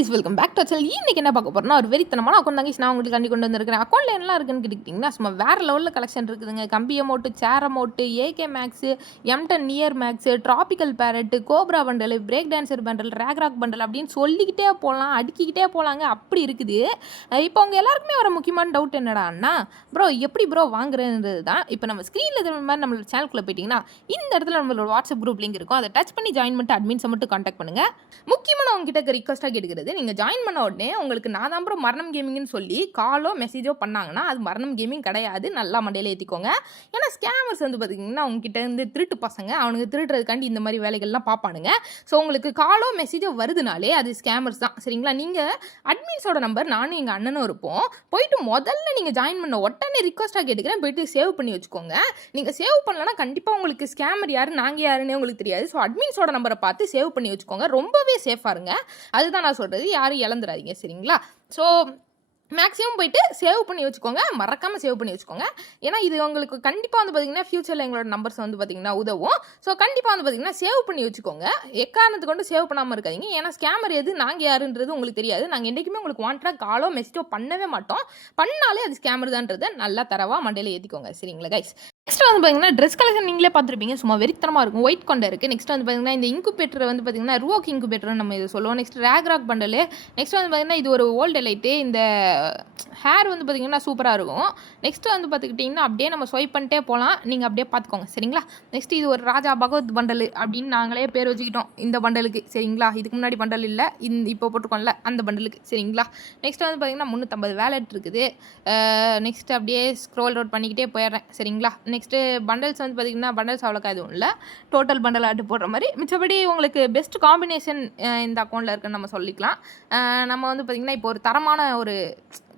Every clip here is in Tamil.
Guys welcome back to channel. இன்னைக்கு என்ன பார்க்க போறோம்னா ஒரு வெறித்தனமான அக்கௌண்ட் தாங்க நான் உங்களுக்கு கண்டி கொண்டு வந்திருக்கேன். அக்கௌண்ட்ல என்னலாம் இருக்குன்னு கேட்டிங்கன்னா சும்மா வேற லெவலில் கலெக்ஷன் இருக்குதுங்க. கம்பி amount, chair amount, AK max, M10 near max, tropical parrot, cobra bundle, break dancer bundle, rack rock bundle அப்படின்னு சொல்லிக்கிட்டே போகலாம், அடுக்கிக்கிட்டே போகலாங்க. அப்படி இருக்குது. இப்போ அவங்க எல்லாருக்குமே வர முக்கியமான டவுட் என்னடான்னா, ப்ரோ எப்படி ப்ரோ வாங்குறதுன்றது தான். இப்போ நம்ம ஸ்க்ரீனில் இருக்கிற மாதிரி நம்மளோட சேனலுக்குள்ளே போயிட்டிங்கன்னா இந்த இடத்துல நம்மளோட வாட்ஸ்அப் குரூப் லிங்க் இருக்கும். அதை டச் பண்ணி ஜாயின் பண்ணிட்டு அட்மின்ஸை மட்டும் கான்டாக்ட் பண்ணுங்கள். முக்கியமாக நான் உங்ககிட்ட ரிக்வஸ்ட்டாக கேட்டுக்கிறது, நீங்கள் ஜாயின் பண்ண உடனே உங்களுக்கு நான் தான் ப்ரோ மரணம் கேமிங்னு சொல்லி காலோ மெசேஜோ பண்ணாங்கன்னா அது மரணம் கேமிங் கிடையாது. நல்லா மண்டையில் ஏற்றிக்கோங்க. ஏன்னா ஸ்கேமர்ஸ் வந்து பார்த்தீங்கன்னா உங்ககிட்ட இருந்து திருட்டு பசங்க அவனுக்கு திருடுறதுக்காண்டி இந்த மாதிரி வேலைகள்லாம் பார்ப்பானுங்க. ஸோ உங்களுக்கு காலோ மெசேஜோ வருதுனாலே அது ஸ்கேமர்ஸ் தான். சரிங்களா? நீங்கள் அட்மின்ஸோட நம்பர் நானும் எங்கள் அண்ணனும் இருப்போம். போயிட்டு முதல்ல நீங்கள் ஜாயின் பண்ண உடனே ரிக்வஸ்ட்டாக கேட்டுக்கிறேன், போயிட்டு சேவ் பண்ணி வச்சுக்கோங்க. நீங்கள் சேவ் பண்ணலன்னா கண்டிப்பாக உங்களுக்கு ஸ்கேமர் யார் நாங்கள் யாருன்னே உங்களுக்கு தெரியாது. ஸோ அட்மின்ஸோட நம்பரை பார்த்து சேவ் பண்ணி வச்சுக்கோங்க. ரொம்பவே சேஃபாக இருங்க. அதுதான் நான் சொல்கிறது. யாரும் இழந்துடாதீங்க. சரிங்களா? ஸோ மேக்ஸிமம் போயிட்டு சேவ் பண்ணி வச்சுக்கோங்க. மறக்காமல் சேவ் பண்ணி வச்சுக்கோங்க. ஏன்னா இது உங்களுக்கு கண்டிப்பாக வந்து பார்த்திங்கன்னா ஃப்யூச்சரில் எங்களோட நம்பர்ஸ் வந்து பார்த்திங்கன்னா உதவும். ஸோ கண்டிப்பாக வந்து பார்த்திங்கன்னா சேவ் பண்ணி வச்சுக்கோங்க. எக்காரணத்துக்கு கொண்டு சேவ் பண்ணாமல் இருக்காதிங்க. ஏன்னா ஸ்கேமர் எது நாங்கள் யாருன்றது உங்களுக்கு தெரியாது. நாங்கள் என்றைக்குமே உங்களுக்கு வாண்டடாக காலோ மெசேஜோ பண்ணவே மாட்டோம். பண்ணாலே அது ஸ்கேமர் தான்றதை நல்லா தரவாக மண்டையில் ஏற்றிக்கோங்க. சரிங்களா கைஸ்? நெக்ஸ்ட் வந்து பார்த்தீங்கன்னா ட்ரெஸ் கலெக்ஷன் நீங்களே பார்த்துருப்பீங்க. சும்மா வெறித்தனமாக இருக்கும். ஒயிட் கொண்ட இருக்குது. நெக்ஸ்ட் வந்து பார்த்தீங்கன்னா இந்த இன்குபேட்டர் வந்து பார்த்தீங்கன்னா ரூவோக் இன்குபேட்டர் நம்ம இதை சொல்லுவோம். Next rack rock bundle. Next வந்து பார்த்தீங்கன்னா இது ஒரு ஓல்டு லைட்டு. இந்த ஹேர் வந்து பார்த்தீங்கன்னா சூப்பராக இருக்கும். நெக்ஸ்ட் வந்து பார்த்துக்கிட்டிங்கன்னா அப்படியே நம்ம ஸ்வைப் பண்ணிட்டே போகலாம். நீங்கள் அப்படியே பார்த்துக்கோங்க. சரிங்களா? நெக்ஸ்ட் இது ஒரு ராஜா பகவத் பண்டல் அப்படின்னு நாங்களே பேர் வச்சுக்கிட்டோம் இந்த பண்டலுக்கு. சரிங்களா? இதுக்கு முன்னாடி பண்டல் இல்லை, இப்போ போட்டுக்கோம்ல அந்த பண்டலுக்கு. சரிங்களா? நெக்ஸ்ட் வந்து பார்த்தீங்கன்னா 350 வேலட் இருக்குது. நெக்ஸ்ட் அப்படியே ஸ்க்ரோல் அவுட் பண்ணிக்கிட்டே போயிடுறேன். சரிங்களா? நெக்ஸ்ட்டு பண்டல்ஸ் வந்து பார்த்திங்கன்னா பண்டல்ஸ் அவ்வளோக்கா எதுவும் இல்லை. டோட்டல் பண்டல் ஆட்டு போடுற மாதிரி. மிச்சபடி உங்களுக்கு பெஸ்ட் காம்பினேஷன் இந்த அக்கௌண்ட்டில் இருக்குன்னு நம்ம சொல்லிக்கலாம். நம்ம வந்து பார்த்திங்கன்னா இப்போ ஒரு தரமான ஒரு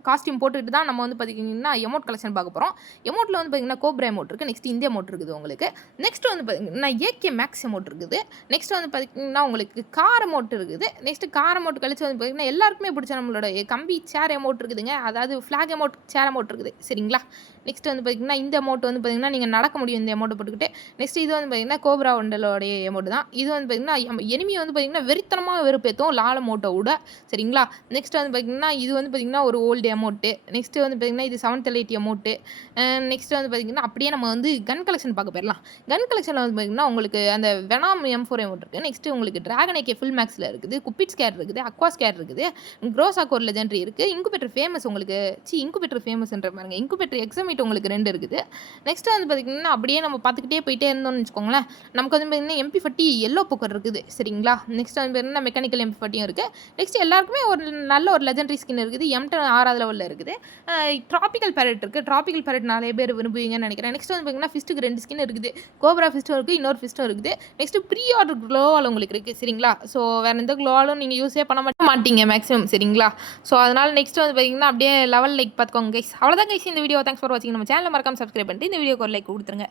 காஸ்டியூம் போட்டுக்கிட்டு தான் நம்ம வந்து பார்த்திங்கன்னா எமௌண்ட் கலெக்ஷன் பார்க்க போகிறோம். எமௌண்ட்டில் வந்து பார்த்திங்கன்னா கோப்ரா எமௌண்ட் இருக்குது. நெக்ஸ்ட் இந்த எமௌண்ட் இருக்குது உங்களுக்கு. நெக்ஸ்ட் வந்து பார்த்திங்கன்னா ஏகே மேக்ஸ் எமௌண்ட் இருக்குது. நெக்ஸ்ட் வந்து பார்த்திங்கன்னா உங்களுக்கு கார் எமௌண்ட் இருக்குது. நெக்ஸ்ட் கார் எமௌண்ட் கழிச்சு வந்து பார்த்திங்கன்னா எல்லாருக்குமே பிடிச்ச நம்மளோட கம்பி சேர் எமௌண்ட் இருக்குதுங்க. அதாவது ஃப்ளாக் எமௌண்ட் சேர் எமௌண்ட் இருக்குது. சரிங்களா? நெக்ஸ்ட் வந்து பார்த்திங்கன்னா இந்த அமௌண்ட் வந்து பார்த்திங்கன்னா நீங்கள் நடக்க முடியும் இந்த அமௌண்ட்டை போட்டுக்கிட்டு. நெக்ஸ்ட் இது வந்து பார்த்திங்கன்னா கோப்ரா வண்டலோடைய அமௌண்ட் தான். இது வந்து பார்த்திங்கன்னா எனிமி வந்து பார்த்திங்கன்னா வெறித்தனமாக வெறுப்பேற்றும் லால் அமௌண்ட்டை விட. சரிங்களா? நெக்ஸ்ட் வந்து பார்த்திங்கன்னா இது வந்து பார்த்திங்கன்னா ஒரு ஓல்டு அமௌண்ட்டு. நெக்ஸ்ட்டு வந்து பார்த்திங்கன்னா இது 780 அமௌண்ட்டு. நெக்ஸ்ட்டு வந்து பார்த்திங்கன்னா அப்படியே நம்ம வந்து கன் கலெக்ஷன் பார்க்க போயிடலாம். கன் கலெக்ஷனில் வந்து பார்த்திங்கன்னா உங்களுக்கு அந்த வெனாம் M4 அமௌண்ட் இருக்குது. நெக்ஸ்ட்டு உங்களுக்கு ட்ராகன் AK ஃபுல் மேக்ஸில் இருக்குது. குப்பிட் ஸ்கேர் இருக்குது. அக்வா ஸ்கேர் இருக்குது. க்ரோசாக் ஒரு லெஜெண்டரி இருக்குது. இன்குபேட்டர் ஃபேமஸ் உங்களுக்கு இன்குபேட்டர் ஃபேமஸ்ன்ற பாருங்க. இன்குபேட்டர் எக்ஸாமிட் உங்களுக்கு 2 இருக்குது. நெக்ஸ்ட்டு வந்து பார்த்திங்கன்னா அப்படியே நம்ம பார்த்துக்கிட்டே போயிட்டே இருந்தோம்னு வச்சுக்கோங்களேன். நமக்கு வந்து பார்த்திங்கன்னா MP40 எல்லோ போக்கர் இருக்குது. சரிங்களா? நெக்ஸ்ட் வந்து பார்த்திங்கன்னா மெக்கானிக்கல் MP40 இருக்குது. நெக்ஸ்ட் எல்லாருக்குமே ஒரு நல்ல ஒரு லெஜெண்டரி ஸ்கின் இருக்குது. M10 6வது லெவலில் இருக்குது. ட்ராபிக்கல் பேரட் இருக்குது. ட்ராபிக்கல் பேரட் நிறைய பேர் விரும்புவீங்கன்னு நினைக்கிறேன். நெக்ஸ்ட் வந்து பார்த்திங்கன்னா ஃபிஸ்ட்டுக்கு 2 ஸ்கின் இருக்குது. கோப்ரா ஃபிஸ்ட்டும் இருக்குது. இன்னொரு ஃபிஸ்ட்டும் இருக்குது. நெக்ஸ்ட்டு ப்ரீ ஆர்டர் க்ளோவால் உங்களுக்கு இருக்குது. சரிங்களா? ஸோ வேறு எந்த க்ளோவாலும் நீங்கள் யூஸே பண்ண மாட்டீங்க மேக்ஸிமம். சரிங்களா? ஸோ அதனால் நெக்ஸ்ட் வந்து பார்த்திங்கன்னா அப்படியே லெவல் லைக் பார்த்துக்கோங்க கைஸ். அவ்வளோதான் கைஸ் இந்த வீடியோ. தேங்க்ஸ் ஃபார் வாட்சிங். நம்ம சேனலை மறக்காம சப்ஸ்கிரைப் பண்ணிட்டு இந்த வீடியோக்கு ஒரு லைக் கொடுத்துருங்க.